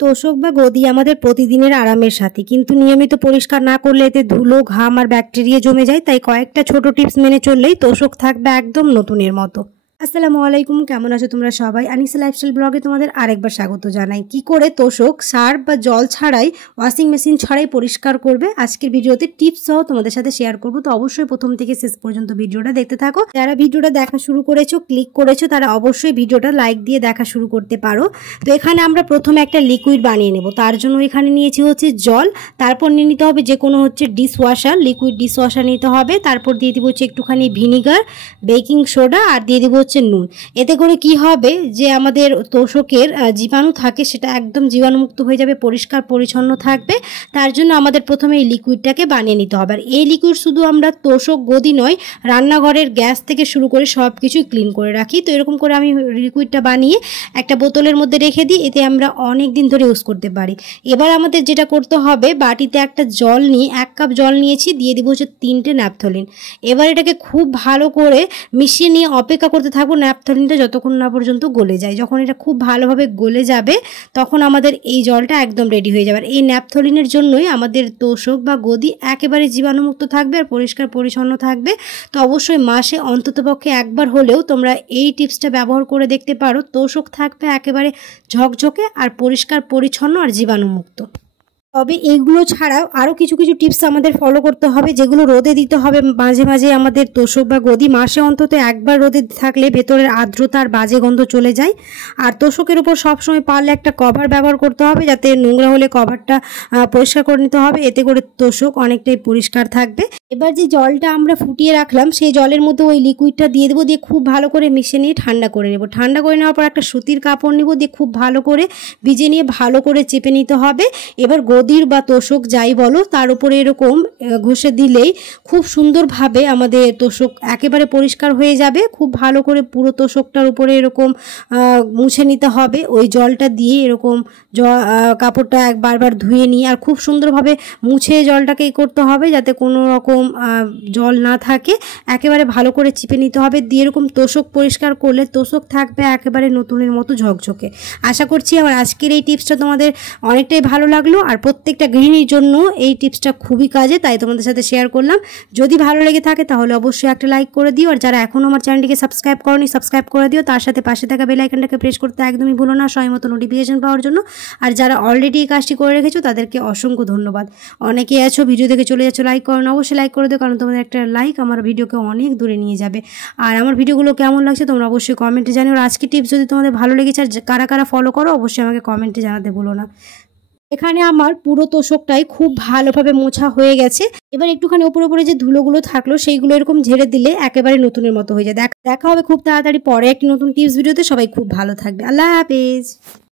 তোশক বা গদি আমাদের প্রতিদিনের আরামের সাথী, কিন্তু নিয়মিত পরিষ্কার না করলে এতে ধুলো, ঘাম আর ব্যাকটেরিয়া জমে যায়। তাই কয়েকটা ছোট টিপস মেনে চললেই তোশক থাকবে একদম নতুনের মতো। আসসালামু আলাইকুম, কেমন আছো তোমরা সবাই? আনিসা লাইফস্টাইল ব্লগে তোমাদের আরেকবার স্বাগত জানাই। কি করে তোশক সার্ফ বা জল ছাড়াই, ওয়াশিং মেশিন ছাড়াই পরিষ্কার করবে, আজকের ভিডিওতে টিপস সহ তোমাদের সাথে শেয়ার করব। তো অবশ্যই প্রথম থেকে শেষ পর্যন্ত ভিডিওটা দেখতে থাকো। যারা ভিডিওটা দেখা শুরু করেছো, ক্লিক করেছো, তারা অবশ্যই ভিডিওটা লাইক দিয়ে দেখা শুরু করতে পারো। তো এখানে আমরা প্রথমে একটা লিকুইড বানিয়ে নেব। তার জন্য এখানে নিয়েছি হচ্ছে জল, তারপর নিয়ে নিতে হবে যে কোনো হচ্ছে ডিশওয়াশার, লিকুইড ডিশওয়াশার নিতে হবে। তারপর দিয়ে দিব হচ্ছে একটুখানি ভিনিগার, বেকিং সোডা, আর দিয়ে দিব হচ্ছে নুন। এতে করে কি হবে যে আমাদের তোশকের জীবাণু থাকে সেটা একদম জীবাণুমুক্ত হয়ে যাবে, পরিষ্কার পরিচ্ছন্ন থাকবে। তার জন্য আমাদের প্রথমে এই লিকুইডটাকে বানিয়ে নিতে হবে। আর এই লিকুইড শুধু আমরা তোশক গদি নয়, রান্নাঘরের গ্যাস থেকে শুরু করে সব কিছুই ক্লিন করে রাখি। তো এরকম করে আমি লিকুইডটা বানিয়ে একটা বোতলের মধ্যে রেখে দিই, এতে আমরা অনেক দিন ধরে ইউজ করতে পারি। এবার আমাদের যেটা করতে হবে, বাটিতে একটা জল নিয়ে 1 কাপ জল নিয়েছি, দিয়ে দিব হচ্ছে 3টে ন্যাপথলিন। এবার এটাকে খুব ভালো করে মিশিয়ে নিয়ে অপেক্ষা করতে থাকবো ন্যাপথলিনটা যতক্ষণ না পর্যন্ত গলে যায়। যখন এটা খুব ভালোভাবে গলে যাবে তখন আমাদের এই জলটা একদম রেডি হয়ে যাবে। আর এই ন্যাপথলিনের জন্যই আমাদের তোশক বা গদি একেবারে জীবাণুমুক্ত থাকবে আর পরিষ্কার পরিচ্ছন্ন থাকবে। তো অবশ্যই মাসে অন্ততপক্ষে একবার হলেও তোমরা এই টিপসটা ব্যবহার করে দেখতে পারো। তোশক থাকবে একেবারে ঝকঝকে আর পরিষ্কার পরিচ্ছন্ন আর জীবাণুমুক্ত। তবে এইগুলো ছাড়াও আরও কিছু কিছু টিপস আমাদের ফলো করতে হবে, যেগুলো রোদে দিতে হবে মাঝে মাঝে। আমাদের তোশক বা গদি মাসে অন্তত একবার রোদে থাকলে ভেতরের আর্দ্রতা আর বাজে গন্ধ চলে যায়। আর তোশকের উপর সবসময় পারলে একটা কভার ব্যবহার করতে হবে, যাতে নোংরা হলে কভারটা পরিষ্কার করে নিতে হবে। এতে করে তোশক অনেকটাই পরিষ্কার থাকবে। এবার যে জলটা আমরা ফুটিয়ে রাখলাম সেই জলের মধ্যে ওই লিকুইডটা দিয়ে দেবো, দিয়ে খুব ভালো করে মিশিয়ে নিয়ে ঠান্ডা করে নেব। ঠান্ডা করে নেওয়ার পর একটা সুতির কাপড় নেব, দিয়ে খুব ভালো করে ভিজিয়ে নিয়ে ভালো করে চেপে নিতে হবে। এবার গদির বা তোশক যাই বলো তার উপরে এরকম ঘষে দিলেই খুব সুন্দরভাবে আমাদের তোশক একেবারে পরিষ্কার হয়ে যাবে। খুব ভালো করে পুরো তোশকটার উপরে এরকম মুছে নিতে হবে ওই জলটা দিয়ে। এরকম কাপড়টা বারবার ধুয়ে নিয়ে আর খুব সুন্দরভাবে মুছে জলটাকে করতে হবে, যাতে কোনো রকম জল না থাকে। একেবারে ভালো করে চিপে নিতে হবে, দিয়ে এরকম তোশক পরিষ্কার করলে তোশক থাকবে একেবারে নতুনের মতো ঝকঝকে। আশা করছি আমার আজকের এই টিপসটা তোমাদের অনেকটাই ভালো লাগলো। আর প্রত্যেকটা গৃহিণীর জন্য এই টিপসটা খুবই কাজে, তাই তোমাদের সাথে শেয়ার করলাম। যদি ভালো লেগে থাকে তাহলে অবশ্যই একটা লাইক করে দিও। আর যারা এখনও আমার চ্যানেলটিকে সাবস্ক্রাইব করোনি, সাবস্ক্রাইব করে দিও। তার সাথে পাশে থাকা বেল আইকনটাকে প্রেস করতে একদমই ভুলো না, সময় মতো নোটিফিকেশন পাওয়ার জন্য। আর যারা অলরেডি এই কাজটি করে রেখেছো তাদেরকে অসংখ্য ধন্যবাদ। অনেকে আছো ভিডিও থেকে চলে যাচ্ছো, লাইক করো না, অবশ্যই লাইক করে দিও, কারণ তোমাদের একটা লাইক আমার ভিডিওকে অনেক দূরে নিয়ে যাবে। আর আমার ভিডিওগুলো কেমন লাগছে তোমরা অবশ্যই কমেন্টে জানিও। আর আজকে টিপস যদি তোমাদের ভালো লেগেছে আর কারা কারা ফলো করো অবশ্যই আমাকে কমেন্টে জানাতে ভুলো না। এখানে আমার পুরো তোশকটাই খুব ভালোভাবে মোছা হয়ে গেছে। এবার একটুখানি উপরে উপরে যে ধুলোগুলো থাকলো সেইগুলো এরকম ঝেড়ে দিলে একেবারে নতুনের মতো হয়ে যায়। দেখা হবে খুব তাড়াতাড়ি পরে একটি নতুন টিপস ভিডিওতে। সবাই খুব ভালো থাকবে। আল্লাহ হাফেজ।